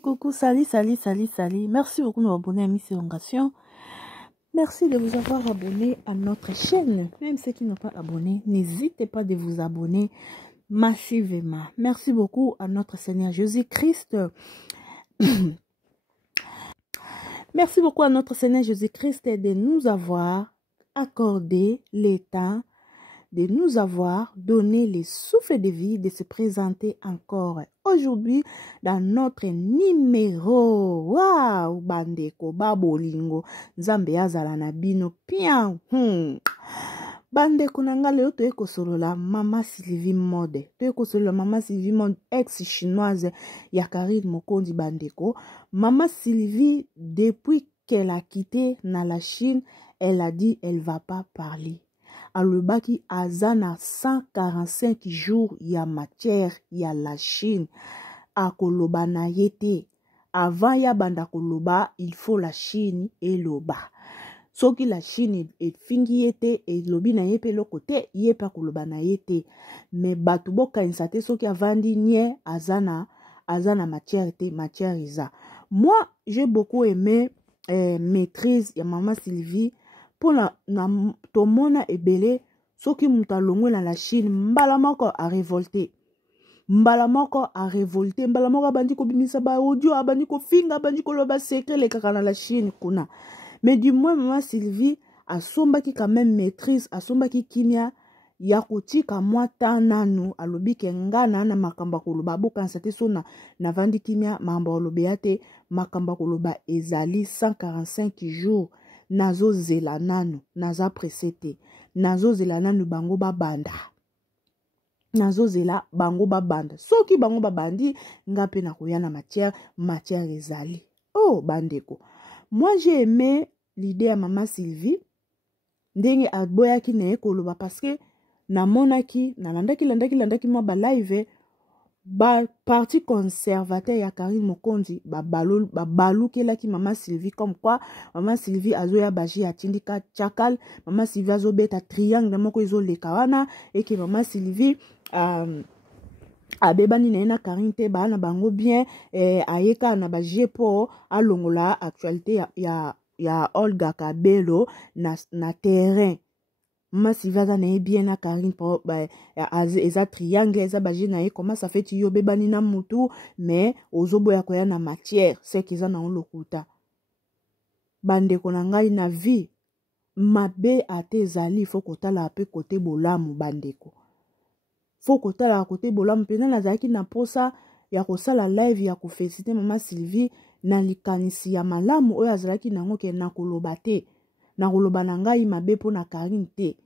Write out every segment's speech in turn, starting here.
Coucou, salut. Merci beaucoup de vous abonner à Miss Elongation. Merci de vous avoir abonné à notre chaîne. Même ceux qui n'ont pas abonné, n'hésitez pas de vous abonner massivement. Merci beaucoup à notre Seigneur Jésus-Christ. Merci beaucoup à notre Seigneur Jésus-Christ de nous avoir accordé le temps, de nous avoir donné le souffle de vie, de se présenter encore aujourd'hui dans notre numéro. Waouh, bandeko, babolingo, nzambe azala na bino pian. Bandeko nanga leo toyeko solola Mama Sylvie Mode. Toyeko solola Mama Sylvie Mode, ex-chinoise ya Karine Mokondi bandeko. Mama Sylvie, depuis qu'elle a quitté na la Chine, elle a dit elle va pas parler. Alobaki azana 145 jours ya matière ya la Chine. A koloba na yete. Avant ya banda koloba, il faut la Chine et loba. Soki la Chine et fingi yete et lobi na yepe lo côté yepa koloba na yete. Mais batu boka insate soki avandi nye azana matière te matière isa. Moi, j'ai beaucoup aimé maîtrise ya Mama Sylvie. Pour na tomona ebele soki muta longwe na la Chine mbala moko a révolté. Mbala moko bandi ko bimisa ba audio abandi ko finga bandi ko loba secret le kaka na la Chine kuna. Mais du moins Mama Sylvie asombaki quand même maîtrise, asombaki kimia ya kotika mwata nanu alobi ke ngana na makamba koloba bokanisa te so na vandi kimia mamba olobe ate makamba koloba ezali 145 jours. Nazo zela nanu, naza presete. Nazo zela nanu bango babanda. Nazo zela bango babanda. Soki bango babandi, ngape na koyana matière ezali. Oh, bandeko. Moi, j'ai aimé l'idée à Mama Sylvie. Ndenge aboyaki na ekoloba parce que na monaki, na landaki mo ba live ba parti conservateur ya Karine Mokondi ba balukelaki Mama Sylvie comme quoi Mama Sylvie azoya baji atindika chakal, Mama Sylvie azobeta triangle moko ezoleka wana et que Mama Sylvie abebani na Karine te ba na bango bien ayeka na baje po alongola actualité ya Olga Kabelo na terrain. Mama Sylvie na bien na Karine pour eza triangle eza baje na comment ça fait yo bebani na mutu mais ozobo ya koya na matière c'est qu'ils en ont lokuta bandeko na ngai na vie mabe atezali faut kotala pe côté bolamu bandeko faut kotala côté bolamu pena nazaki na posa ya kosala live ya koféliciter Mama Sylvie na likanisi ya malamu oyo azalaki nango ke na koloba te na koloba na ngai mabe po na Karine te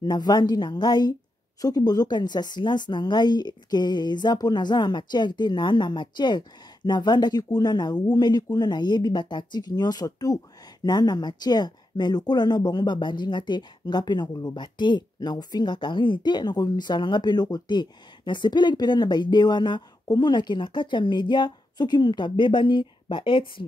na vandi na ngai soki bozokanisa silence na ngai ke eza po naza na matière te na matière na vandaki kuna na umeli kuna na yebi ba tactique nyonso tu na matière mais lokola na bango babandi ngate ngape na koloba te na kofinga Karine te na komisala ngape loko te na sepelaki pena na ba idée wana komona ke na kati ya media soki muta bebani ba ex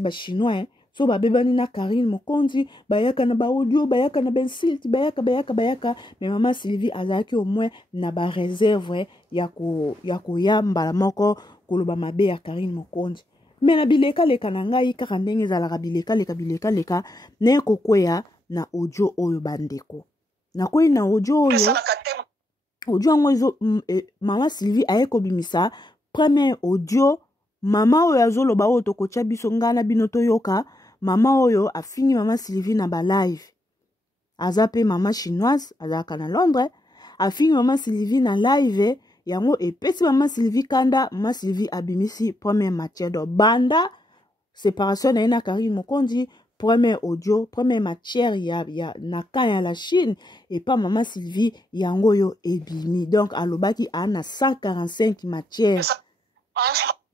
ba chinois so ba bebani na Karine Mokondi bayaka na ba audio bayaka na ben silt bayaka mais Mama Sylvie azaki au moins na ba réserve ya mbala moko koloba mabe ya Karine Mokondi mais na bileka leka na ngai kaka ndenge ezalaka bileka leka ne kokwea na audio oyo bandeko na koyi na audio oyo ngo Mama Sylvie ayeko bimisa premier audio mama oyo azoloba oyo tokotia biso ngana bino toyoka mama oyo afini Mama Sylvie na ba live azape mama chinoise azaka na Londres afini Mama Sylvie na live yango epesi Mama Sylvie kanda Mama Sylvie abimisi premier matière do banda séparation na Karine Mokondi premier audio premier matière ya na kanya la Chine et pas Mama Sylvie yango yo ebimi donc alobaki ana 145 matière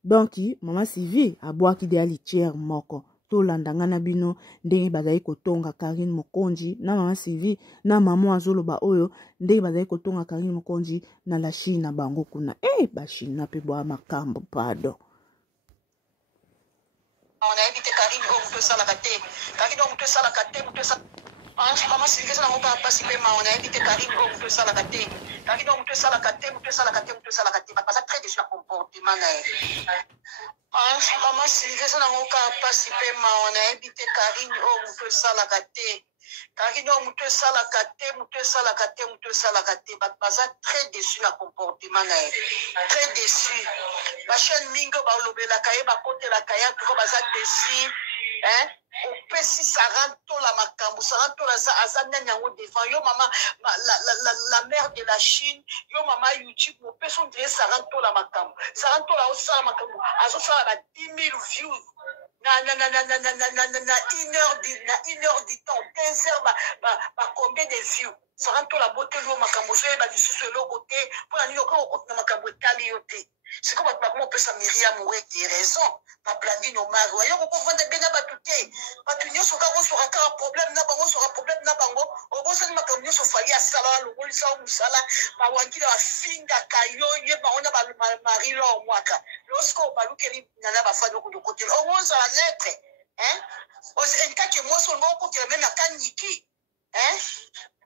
donc Mama Sylvie abwaki de litière moko to landanga na bino ndenge bazali kotonga Karine Mokondi na Mama Sylvie na mama azoloba oyo ndenge bazali kotonga Karine Mokondi na la Chine na bango kuna ba Chine na pe bwa makambo pardon on a évité Karine on peut ça la kate Karine on peut ça la kate Maman Sylvie, ça n'a pas passé, mais on a invité Karine, on peut ça la gâter. Karine, on peut ça la gâter, on peut ça la gâter, on peut ça la gâter. Parce que très déçu le comportement. Maman Sylvie, ça n'a pas passé, mais on a invité Karine, on peut ça la gâter. Karine, on peut ça la gâter, on peut ça la gâter, on peut ça la gâter. Parce que très déçu le comportement. Très déçu. Ma chaîne Mingo, la caille, ma côté la caille, tout comme ça déçu. Hein? Au si ça rentre la macambo, ça rentre la azanyango devant yo maman la mère de la Chine, yo maman YouTube, mon père son direct ça rentre la macambo, ça rentre la osa la macambo, azo ça va 10 000 views. Na 1 heure du temps, 2 heures, combien de views? Ça rentre la beauté de macambo, je vais sur le côté, pour la nuit, on a macambo talioté. C'est comme on peut s'améliorer à mourir des raisons. Ma planine au mari. Voyons, on peut vendre bien à batouté. Batouné, on sera un problème, on sera problème, on va se mettre comme nous, on faillit à Sala, le rôle, ça, ou Sala, ma wanki, la fin d'Akayo, on a ma mari là, au Mwaka. Lorsqu'on va nous, qu'il y en a pas de côté, on va à la lettre. Hein? Un cas que moi, son nom, côté, même à Kaniki. Hein?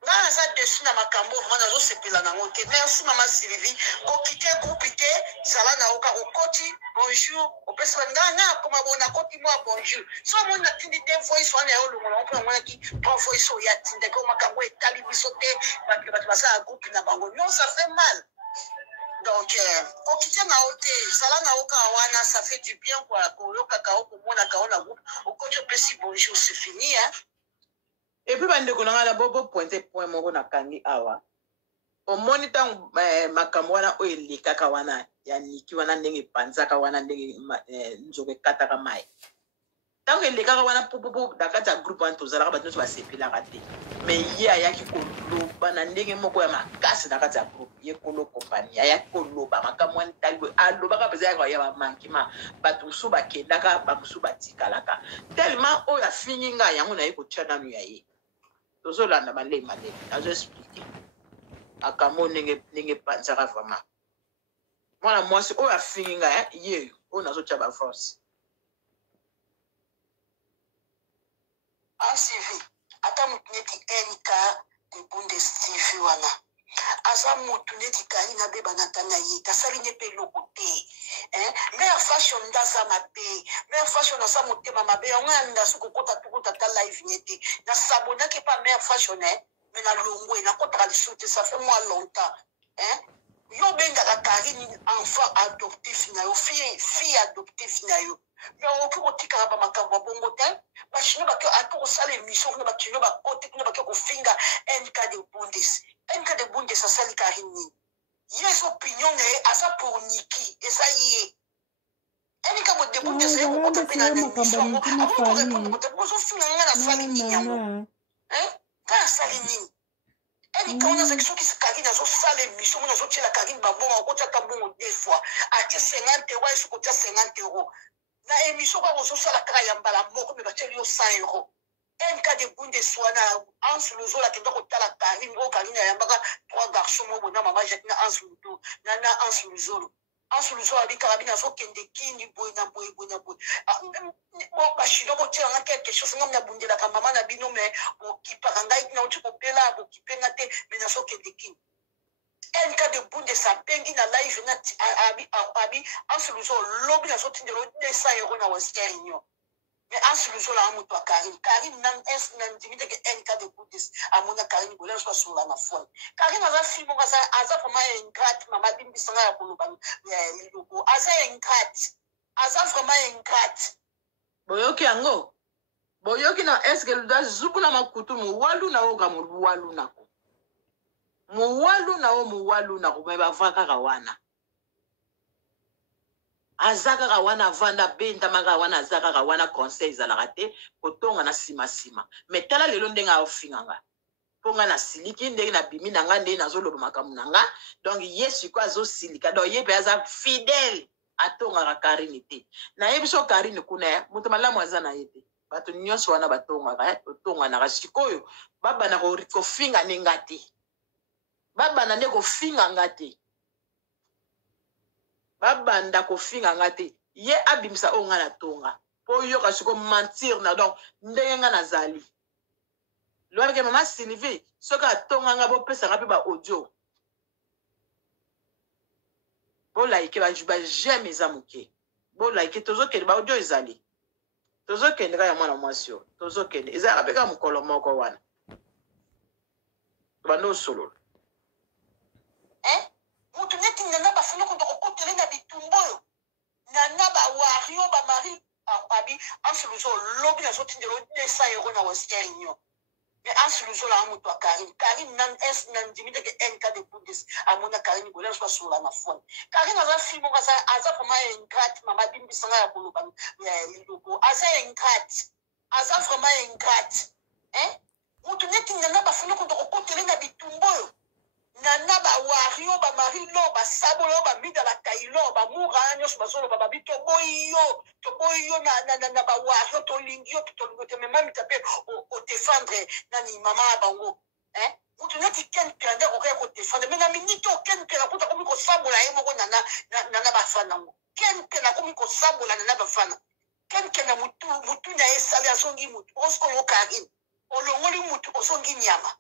Nga za dessus na makambo vraiment nazo sepela na ngote. Merci maman Sylvie. Ko kite groupe ite sala na oka okoti bonjour. Opesa ngana koma bona koti moi bonjour. So mo na tindi te voice wana yo lo ngona ko mwana ki po voice o ya tinde ko makambo etali bisote ba basa groupe na bango. Non ça fait mal. Donc ko kite na ote sala na oka wana ça fait du bien quoi. Ko yo kakao ko mona kaona groupe. Okoti opesi bonjour c'est fini hein. Et puis, bande konanga bobo pointe point moko na kangi awa. O monita makambo wana o elikaka wana ya niki wana ndenge panzaka wana ndenge nzobe kataka mai. Tango elikaka wana popopo dakata groupe wana tozalaka bato nyonso basepelaka te. Mais ye ayaki koloba na ndenge moko ya makasi dakata groupe ye kolo kompani ayaki koloba makambo wana talibo alobaka peza yaka ya bamankima bato mosusu bakendaka bamosusu batikalaka. Tellement oyo afingi ngai yango naye kotia nanu ya ye. Tozolanda malé azo expliquer akamo nenge panzaka vraiment mwana mwasi oyo afingi ngai ye oyo nazotia ba force Sylvie ata mutu neti NK de Bundesliga wana aza mutu neti Karina beba natana ye tasali nye pe loko te meilleur fashion ndaza mabe meilleur fashion asa motema mabe onga ndasu kokota tukota ta live nyete na sabona ke pas meilleur fashion mais na longwe na kota lisuté ça fait moi longtemps yo benga Karine enfant adoptif na yo fille adoptif na yo mais on peut kotika ba makambo bongo te ba chino ba ke ako sala émission na ba chino ba kote na ba ke ko finga NK de Bundes asali Karine yes opinion ne asa pour Niki esa ye NK mo de Bundes e ko kota pina na émission mo ko répondre ko so finga na sali nini yango ka sali nini NK on a section qui se Karine so sala émission na so tela Karine ba bongo ko tata bongo deux fois a 50 euros so ko 50 euros na émission kwa so sala kaka ya mbala moko me bateli yo 100 euros NK de Bundeswana Anse Luzo la kendo kotala Karine o Karine ya mbaka 3 garçons mo bona mama jette na Anse Luzo na Anse Luzo abi karabina so kende kini boy na boy mo ba shino ko tela na quelque chose ngam na bundela ka mama na bino me o kipaka ngai na uti ko pela bo kipenga te me na so kende kini NK de Bundesliga bengi na live na abi Anse Luzo lobi na so tindelo 200 euros na Western mais Anse Luzo la amuto a Karine nan es nan dimite ke NK de Bundesliga amona Karine bolen so sur la foi Karine aza film aza vraiment ingrat mama bimbi sanga ya koloba loko aza vraiment ingrat boyoki yango boyoki na eske luda zubula makutu muwalu na oga muwalu nako muwalu nako me bavaka kawana azaka kawana vanda benda maka wana azaka kawana conseil zalaka te kotonga na sima mais tala lelo ndenga ofinganga ponga na siliki ndenge na bimi na nga ndenge nazoloba makambo na nga donc yesu ko azosilika donc ye pe aza fidèle atonga Karine te na yebiso Karine kuna mutu malamu aza na ye te bato nyonso wana batonga otonga na sikoyo baba na ko finga nenga te baba na ndeko finga ngate babanda kofinga ngate ye abimisa onga na tonga po yoka siko mentir na donc ndenge nga nazali lobi ke mama Sylvie soki atonganga bopesanga mpe ba audio bolaike bajame eza moke bolaike tozokende ba audio ezali tozokende kaka ya mwana mwasi oyo tozokende ezalaka mpe kaka mokolo moko wana bando osolola mutu neti nana bafuna kondo kokotele na bitumba oyo nana bawario bamari abi ansoluso lobi nazotindela 200 euro na western union mais ansoluso langa mutu a Karine nandimideke nk de bundes amona Karine golela so basola na fone Karine aza filmo aza vraiment ingrate mama bimbisanga ya koloba eloko aza ingrate aza vraiment ingrate mutu neti nana bafuna kondo kokotele na bitumba oyo nana bawario bamari lo basabolo bamida la kailo bamura nyonso bazoloba babi toboyi yo na bawario tolingi yo te mema mita mpe odefendre nani mama ya bango mutu neti kenke nde kokoya kodefendre me na miniti okenke nakuta komi kosabola ye moko nana bafana yango kenke nakomi kosabola nana bafana kenke na mutu na ye sali azongi mutu osikoyo Karine olongoli mutu ozongi nyama.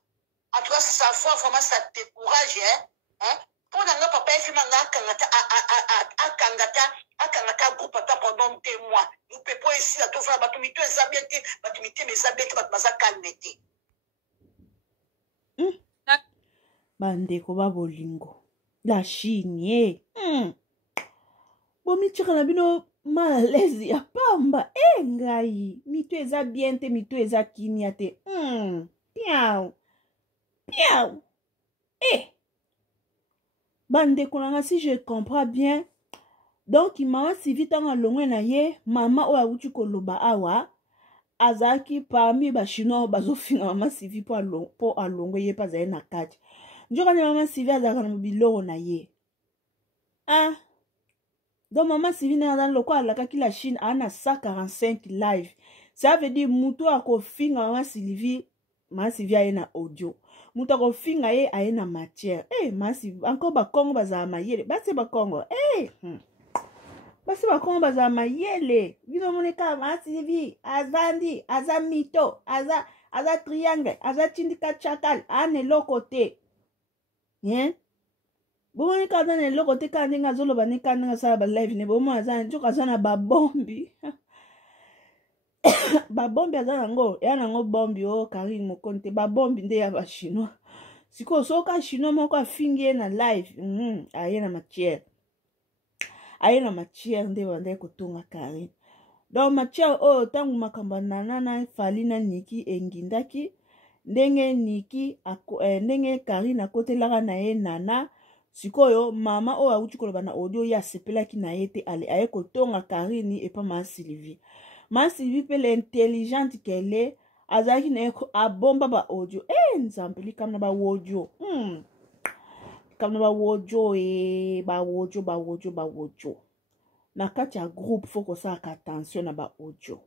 En tout cas, ça fois vraiment ça décourage, Pour nga papa il fait manga akangata groupe pendant 2 mois. Nous peut pas ici la tofa batumito ezabete, batumite mezabete batmaza calmete. Bandeko babolingo. La Chine. Bomi tshika na bino malaise ya pamba. Ngai, mito eza bien te, mito eza kimia te. Piao. Piao. Bandeko nanga si je comprends bien. Donc mama Sylvie tanga longwe na ye, mama oya uchi koloba awa, azaki parmi ba chinois bazofinga mama Sylvie po alongwe ye pa zaye na kati. Njoka ne mama Sylvie azaka na biloko na ye. Donc mama Sylvie na loko alaka ki la Chine ana 145 live. Ça veut dire muto akofinga mama Sylvie aye na audio. Muto akofinga ye aye na matière. Masi encore ba Congo bazala mayele. Basi ba Congo. Basi ba Congo bazala mayele. Bino moneka mama Sylvie azandi, aza mito, aza triangle, aza tindika chakal, ane lokote. Bomo nika zane lokote ka ndinga zoloba nika ndinga sala ba live ne bomo azana njoka zana ba bombi. Babombi azana ngo ya nango bombi Karine Mokonte babombi nde ya ba chinois siko soka chinois moko afingi na live aye na matière nde wande kotonga Karine donc matière tangu makambo nana fali na Niki engindaki ndenge Karine akotelaka na ye nana sikoyo mama auti koloba na audio ya sepelaki na ye te aye kotonga Karine epa ma Sylvie. Ma Sylvie pe l'intelligente qu'elle est, azaki na a bomba ba audio. Nzambeli kam na ba audio. Kam na ba audio ba audio. Na kati ya groupe faut ko sa attention na ba audio.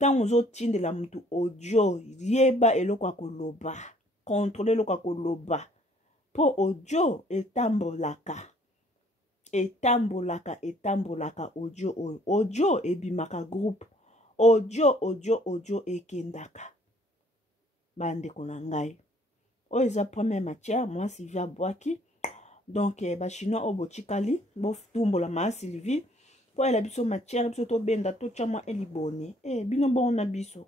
Tant ozo tinde la mutu audio, yeba eloko akoloba. Contrôler eloko akoloba. Po audio etambolaka. Etambolaka audio ebimaka groupe audio ekendaka bandeko na ngai oyo eza première matière moi Sylvie abwaki donc ba chinois obotikali botumbola ma Sylvie po ela biso matière biso to benda to chama eliboni bino bon na biso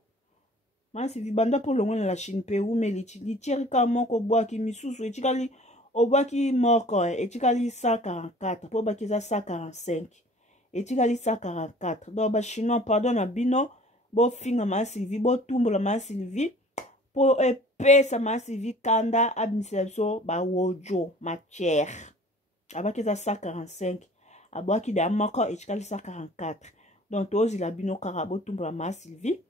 ma Sylvie banda po longo na la Chine pe umeliti litieri ka moko bwaki misusu etikali obaki moko etikali 144 po baki za 145 etikali 144 donc ba chinois pardon na bino bo finga ma Sylvie bo tumbola ma Sylvie po pesa ma Sylvie kanda abimisa biso ba wojo matière abaki za 145 abwaki de moko etikali 144 donc tozi la bino kaka bo tumbola ma Sylvie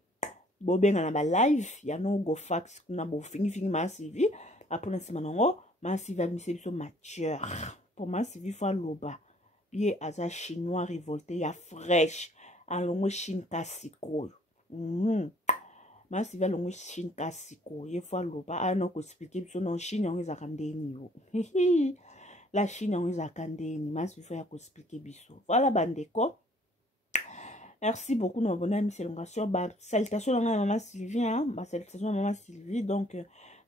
bo benga na ba live ya no go fax kuna bo fingi ma Sylvie apona sima nango ma Sylvie a mis biso matière pour ma Sylvie fa loba ye aza chinois révolté ya fresh alongo Chine kasiko ma Sylvie alongo Chine kasiko ye fa loba ana ko expliquer biso non Chine yango ezaka ndeni yo la Chine yango ezaka ndeni ma Sylvie ya ko expliquer biso voilà bandeko Merci beaucoup de m'abonner à mes salutations. Salutations à maman Sylvie, hein. Salutations à maman Sylvie. Donc,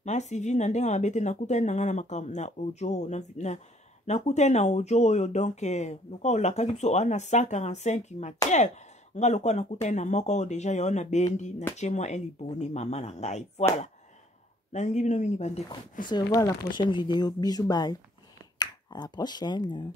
maman Sylvie, nandeng à bête na kuta na audio na kuta na audio donc loko la kakipso ana 145 matière. Nga loko na kuta na moko déjà ya ona bendi na chez moi elle bonne maman na ngai. Voilà. Nangi bino mingi bandeko. On se revoit à la prochaine vidéo. Bisous, bye. À la prochaine.